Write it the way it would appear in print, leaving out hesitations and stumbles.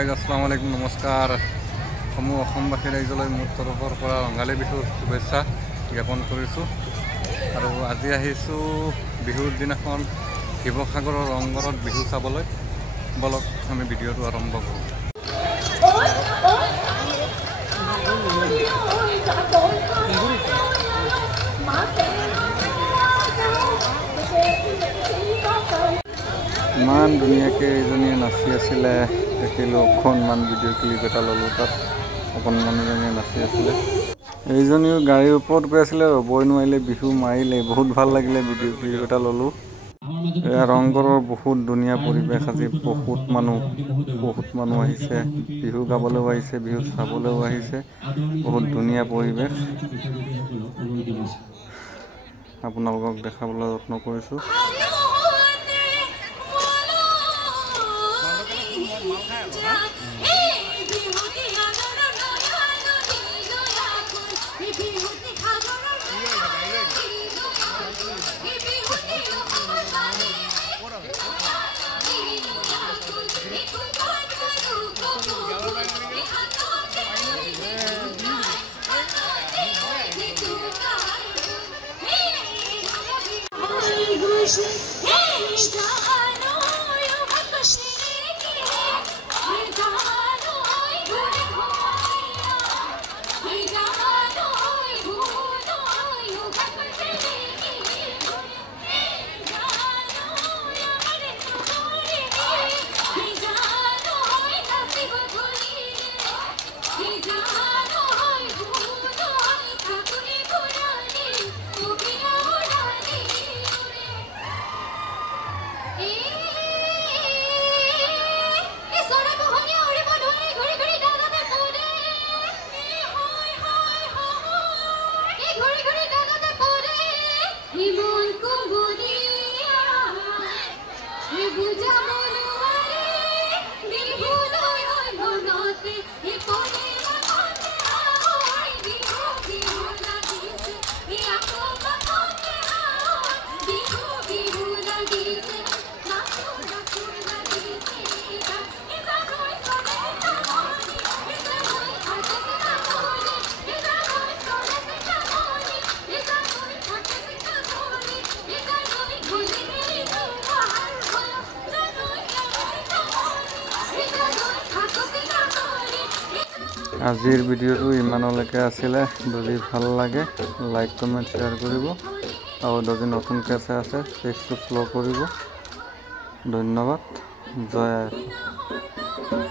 Guys আসসালামু আলাইকুম নমস্কাৰ সমূহ অসমবাসী ৰাইজলৈ মোৰ তৰফৰ পৰা ৰঙালী বিহুৰ শুভেচ্ছা জ্ঞাপন কৰিছোঁ। আৰু আজি আহিছোঁ বিহুৰ দিনাখন শিৱসাগৰৰ ৰংঘৰত বিহু চাবলৈ। বলক আমি ভিডিঅ'টো আৰম্ভ কৰোঁ। ইমান ধুনীয়াকৈ এইজনীয়ে নাচি আছিলে, দেখিলোঁ অকণমান ভিডিঅ' ক্লিপ এটা ল'লোঁ। তাত অকণমানজনীয়ে নাচি আছিলে, এইজনীও গাড়ীৰ ওপৰত গৈ আছিলে, ৰ'বই নোৱাৰিলে, বিহু মাৰিলে। বহুত ভাল লাগিলে, ভিডিঅ' ক্লিপ এটা ল'লোঁ। এয়া ৰংঘৰৰ বহুত ধুনীয়া পৰিৱেশ। আজি বহুত মানুহ আহিছে, বিহু গাবলৈও আহিছে, বিহু চাবলৈও আহিছে। বহুত ধুনীয়া পৰিৱেশ আপোনালোকক দেখাবলৈ যত্ন কৰিছোঁ। আজিৰ ভিডিঅ'টো ইমানলৈকে আছিলে। যদি ভাল লাগে লাইক কমেণ্ট শ্বেয়াৰ কৰিব, আৰু যদি নতুনকৈ আছে পেজটো ফ'ল' কৰিব। ধন্যবাদ। জয় আই অসম।